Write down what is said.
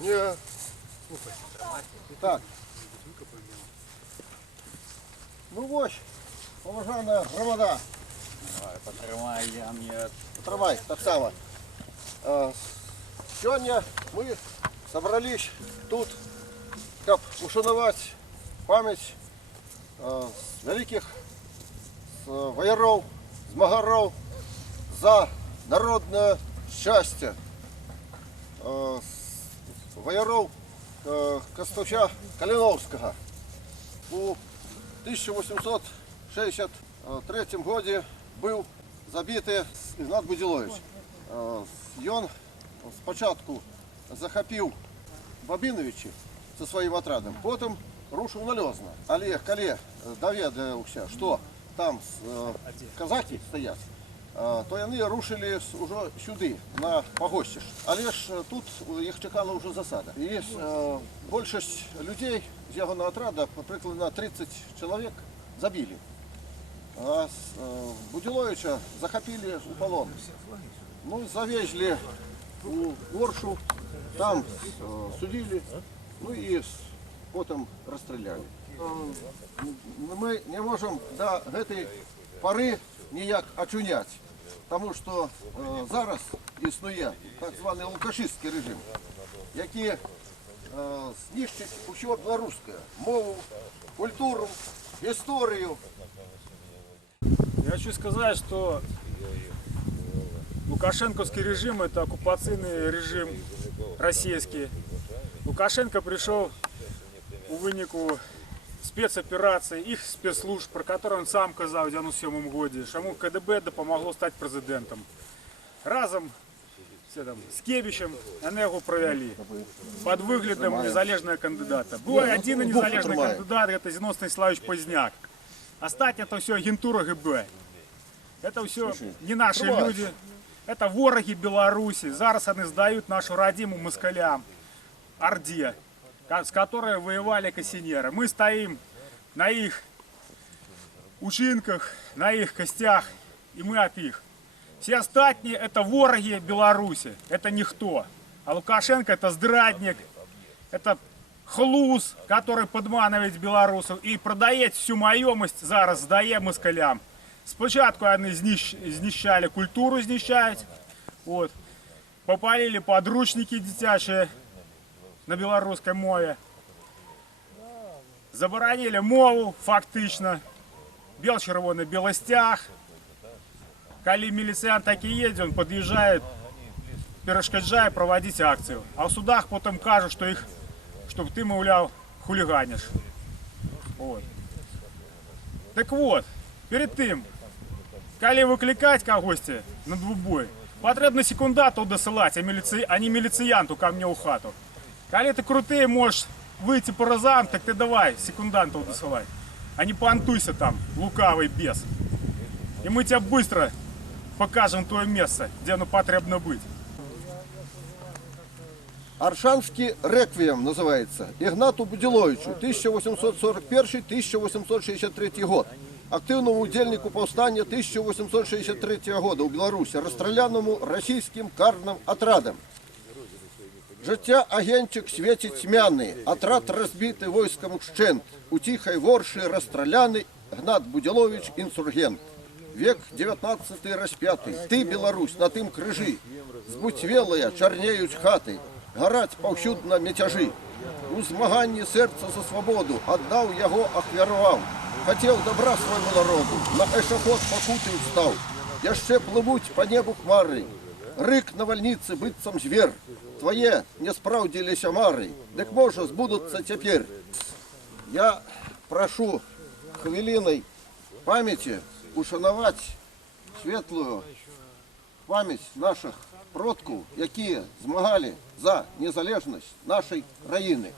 Не. Так. Ну ось, поважана громада. Потримай, я мені. Потримай, так само. Сьогодні ми собрались тут, щоб ушанувати пам'ять великих вояров, змагаров за народне щастя. Вояров Костача Калиновского. У 1863 году был забитый Игнат Будилович. Он спочатку захопил Бабиновича со своим отрядом, потом рушил на Лёзно. Але коли доведався, что там казаки стоят, то вони рушили уже сюди, на Погостиш. Але ж тут їх чекала вже засада. І більшість людей з його отряду, приблизно 30 чоловік, забили. А Будиловича захопили у полон. Ну, завезли у Оршу, там судили, ну и потом расстреляли. Мы не можем до этой поры ніяк очунять, тому що зараз існує так званий лукашистський режим, який знищить усього білоруське, мову, культуру, історію. Я хочу сказать, что лукашенковский режим – это оккупационный режим российский. Лукашенко пришел у вынику спецопераций, их спецслужб, про которые он сам казав у 97 году, что ему КДБ допомогло стать президентом. Разом все там, с Кебичем они его провели под выглядом незалежного кандидата. Был один незалежный кандидат, это Зенон Станиславович Поздняк. Остальное это все агентура ГБ. Это все не наши люди, это вороги Беларуси. Зараз они сдают нашу родиму москалям, Орде, с которой воевали кассинеры. Мы стоим на их учинках, на их костях, и мы от их. Все остальные это вороги Беларуси, это никто. А Лукашенко это здрадник, это хлус, который подманивает белорусов и продает всю маемость, зараз здає москалям. Спочатку вони знищали культуру, знищають, от, попалили подручники дитячі на білоруській мові, заборонили мову фактично, бел-червоний білостяг. Коли міліціян так і їде, він під'їжджає, перешкоджає проводити акцію. А в судах потім кажуть, що їх, щоб ти, мовляв, хуліганиш. От. Так вот, перед тим, коли викликати когось на двобой, потрібно секунданту досилати, а не міліціянту ко мне у хату. Коли ти крутий, можеш вийти по разам, так ти давай секунданту досилай, а не понтуйся там, лукавий бес. И мы тебе быстро покажем твое место, где оно потребно быть. Аршанский реквием называется. Игнату Будиловичу, 1841-1863 год. Активному удельнику повстания 1863 года у Беларуси, расстрелянному российским карным отрядом. Життя агентчик світить тьмяний, отряд розбитий войском вщент. У тихой ворші розстріляний Гнат Будилович інсургент. Век 19 распятый, ты, Беларусь, на тым крыжи, збуцвелыя чарнеюць хаты, гараць паўсюдна мяцяжы. У змаганні сэрца за свабоду аддаў яго ахвяраваў. Хацеў добра свайму народу, на эшафот пакуты ўстаў. Яшчэ плывуць па небу хмары, рык навальніцы быццам звер. Твае не спраўдзіліся мары, дык можа збудуцца цяпер. Я прашу хвілінай памяці ушанаваць светлую памяць наших продкаў, якія змагалі за незалежнасць нашай краіны.